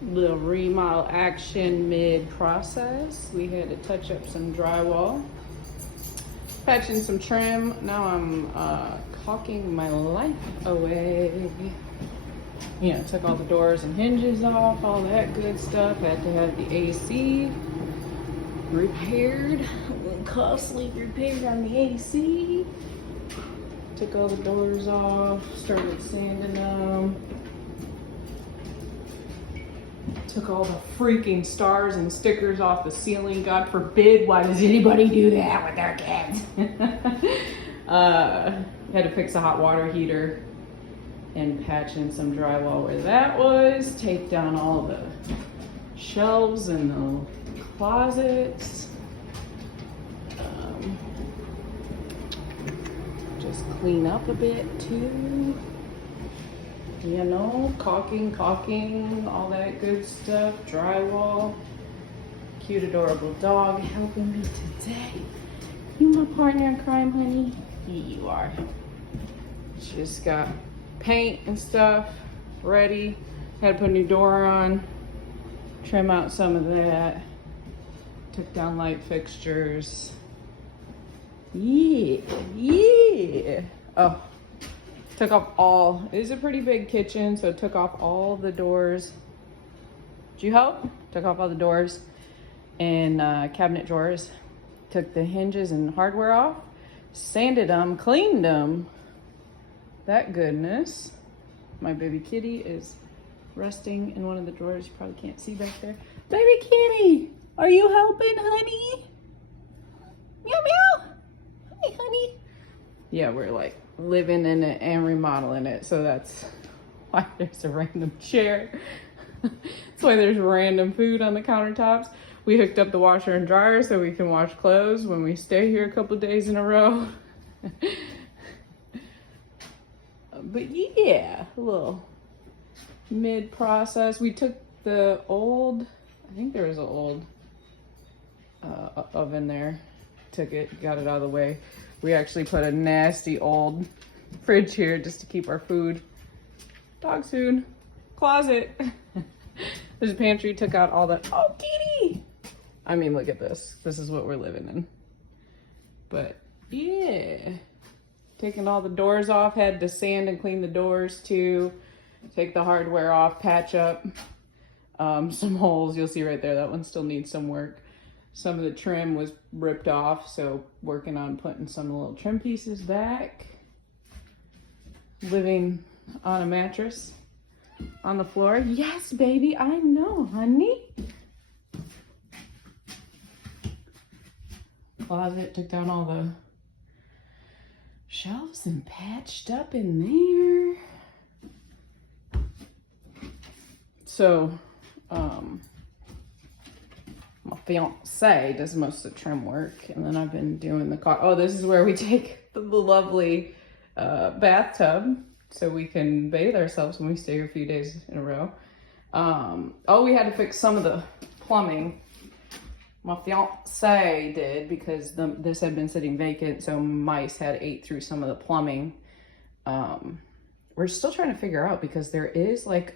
Little remodel action mid-process. We had to touch up some drywall, patching some trim. Now I'm caulking my life away. You know, took all the doors and hinges off, all that good stuff. Had to have the AC repaired, a little costly repaired on the AC. Took all the doors off, started sanding them. Took all the freaking stars and stickers off the ceiling. God forbid, why does anybody do that with their kids? Had to fix a hot water heater and patch in some drywall where that was. Take down all the shelves in the closets. Just clean up a bit too. You know, caulking, all that good stuff, drywall. Cute, adorable dog helping me today. You my partner in crime, honey? Here you are. Just got paint and stuff ready. Had to put a new door on, trim out some of that. Took down light fixtures. Yeah. Oh. Took off all, it is a pretty big kitchen, so took off all the doors. Did you help? Took off all the doors and cabinet drawers. Took the hinges and hardware off, sanded them, cleaned them. That goodness. My baby kitty is resting in one of the drawers. You probably can't see back there. Baby kitty, are you helping, honey? Meow, meow. Hi, honey. Yeah, we're like living in it and remodeling it, so that's why there's a random chair. That's why there's random food on the countertops. We hooked up the washer and dryer so we can wash clothes when we stay here a couple of days in a row. But yeah, a little mid-process. We took the old, I think there was an old oven there. Took it, got it out of the way. We actually put a nasty old fridge here just to keep our food, dog's food, closet. There's a pantry, took out all the, oh kitty! I mean, look at this. This is what we're living in. But yeah, taking all the doors off, had to sand and clean the doors too. Take the hardware off, patch up some holes. You'll see right there, that one still needs some work. Some of the trim was ripped off, so working on putting some little trim pieces back. Living on a mattress on the floor. Yes, baby, I know, honey. Closet, took down all the shelves and patched up in there. So, my fiance does most of the trim work, and then I've been doing the car. Oh, this is where we take the lovely bathtub so we can bathe ourselves when we stay here a few days in a row. Oh, we had to fix some of the plumbing. My fiance did, because this had been sitting vacant, so mice had ate through some of the plumbing. We're still trying to figure out, because there is like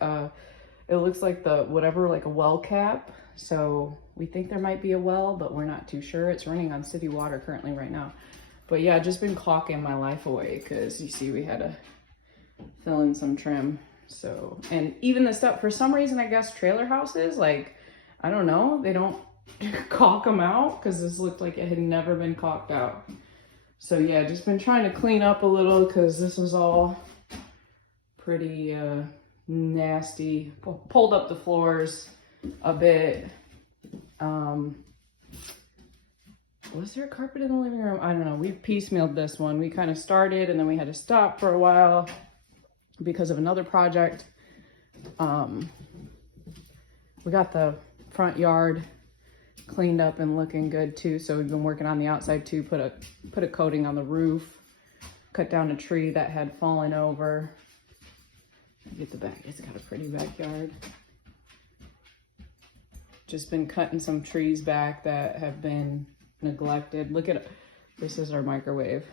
it looks like like a well cap. So we think there might be a well, but we're not too sure. It's running on city water currently right now. But yeah, just been caulking my life away, because you see we had to fill in some trim. So, and even the stuff, for some reason, I guess trailer houses, like, I don't know, they don't caulk them out, because this looked like it had never been caulked out. So yeah, just been trying to clean up a little, because this was all pretty nasty. Pulled up the floors a bit. Was there a carpet in the living room? I don't know. We piecemealed this one. We kind of started and then we had to stop for a while because of another project. We got the front yard cleaned up and looking good too. So we've been working on the outside too. Put a coating on the roof. Cut down a tree that had fallen over. Get the back. It's got a pretty backyard. Just been cutting some trees back that have been neglected. Look at it. This is our microwave.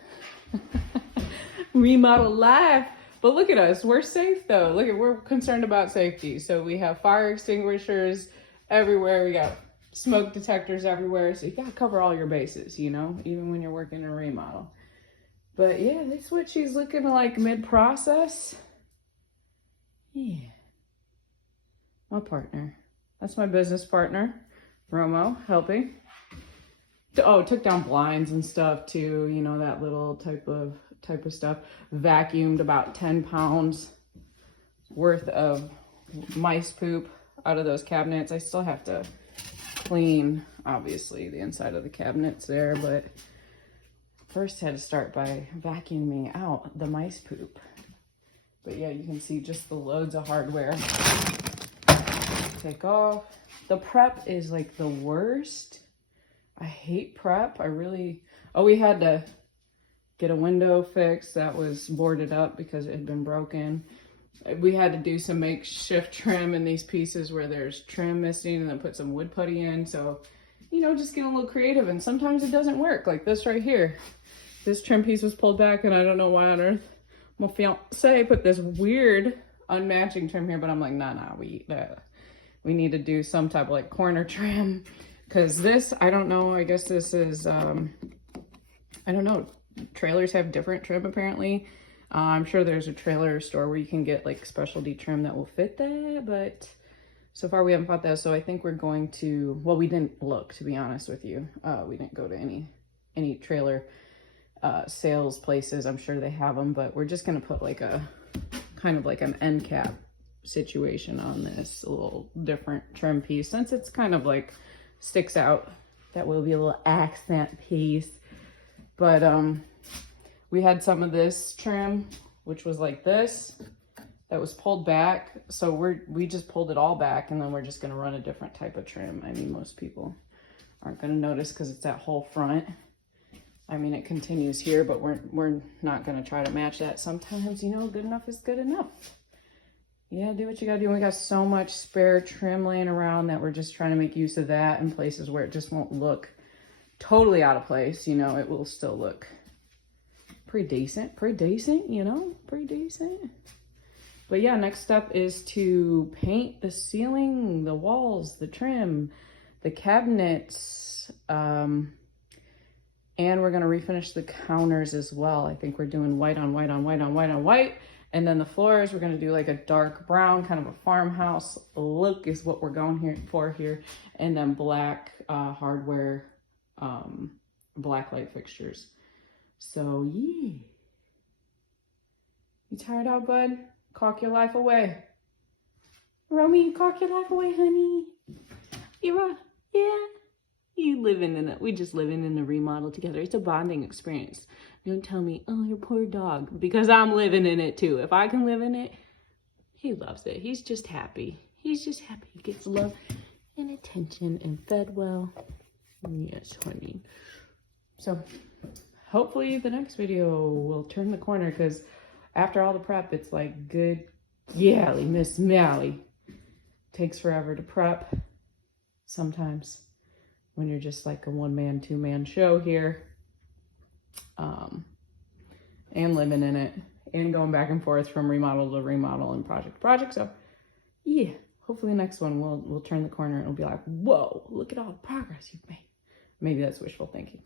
Remodel life. But look at us. We're safe though. Look at, we're concerned about safety. So we have fire extinguishers everywhere. We got smoke detectors everywhere. So you got to cover all your bases, you know, even when you're working a remodel. But yeah, that's what she's looking like mid-process. Yeah. My partner. That's my business partner, Romo, helping. Oh, took down blinds and stuff too, you know, that little type of stuff. Vacuumed about 10 pounds worth of mice poop out of those cabinets. I still have to clean, obviously, the inside of the cabinets there, but first had to start by vacuuming out the mice poop. But yeah, you can see just the loads of hardware. Take off. The prep is like the worst. I hate prep. Oh, we had to get a window fixed that was boarded up because it had been broken. We had to do some makeshift trim in these pieces where there's trim missing and then put some wood putty in. So, you know, just getting a little creative, and sometimes it doesn't work. Like this right here. This trim piece was pulled back and I don't know why on earth my fiance put this weird unmatching trim here, but I'm like, nah, we need to do some type of like corner trim. Cause this, I don't know, I guess this is, I don't know, trailers have different trim apparently. I'm sure there's a trailer store where you can get like specialty trim that will fit that, but so far we haven't found that. So I think we're going to, well, we didn't look, to be honest with you. We didn't go to any trailer sales places. I'm sure they have them, but we're just gonna put like a, kind of like an end cap situation on this, a little different trim piece, since it's kind of like sticks out. That will be a little accent piece. But we had some of this trim, which was like this, that was pulled back. So we just pulled it all back, and then we're just gonna run a different type of trim. I mean, most people aren't gonna notice because it's that whole front. I mean, it continues here, but we're not gonna try to match that. Sometimes, you know, good enough is good enough. Yeah, do what you gotta do. And we got so much spare trim laying around that we're just trying to make use of that in places where it just won't look totally out of place. You know, it will still look pretty decent, you know, pretty decent. But yeah, next step is to paint the ceiling, the walls, the trim, the cabinets, and we're gonna refinish the counters as well. I think we're doing white on white on white on white on white. And then the floors, we're gonna do like a dark brown, kind of a farmhouse look is what we're going here for here. And then black hardware, black light fixtures. So yeah. You tired out, bud? Caulk your life away. Romy, caulk your life away, honey. Ira, yeah. You living in it. We just living in a remodel together. It's a bonding experience. Don't tell me, oh, your poor dog, because I'm living in it too. If I can live in it, he loves it. He's just happy. He's just happy. He gets love and attention and fed well. Yes, honey. So hopefully the next video will turn the corner, because after all the prep, it's like good, yeah, Miss Mally. Takes forever to prep sometimes when you're just like a one-man, two-man show here. And living in it and going back and forth from remodel to remodel and project to project. So yeah, hopefully the next one we'll turn the corner and it'll be like, whoa, look at all the progress you've made. Maybe that's wishful thinking.